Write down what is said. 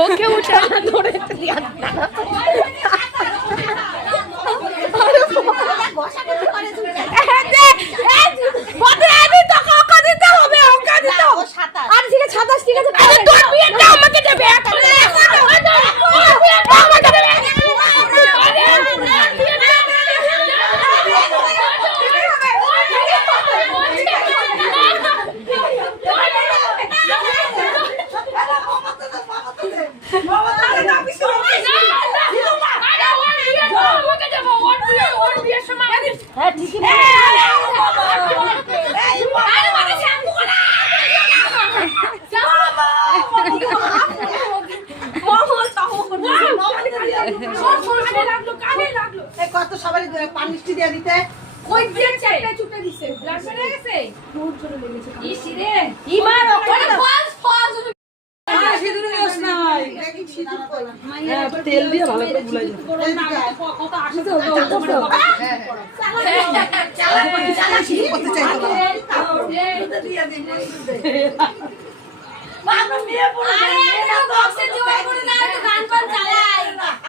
ওকে উঠে ধরে ছাতাস ঠিক আছে তোর বিয়েটা আমাকে দেবে কত সবাই পানিষ্টি দিয়ে দিতে ওই দিয়ে চাইটা চুপে দিছে ব্লাড বের হয়ে গেছে বহুত জোরে লেগেছে ইস রে ই মার ওরে ফলস ফলস সিঁদুর দিস নাই তেল দিয়ে ভালো করে বুলাই দিতে কত আসে তো করতে চাইতো না আমরা মেয়ে পড়ে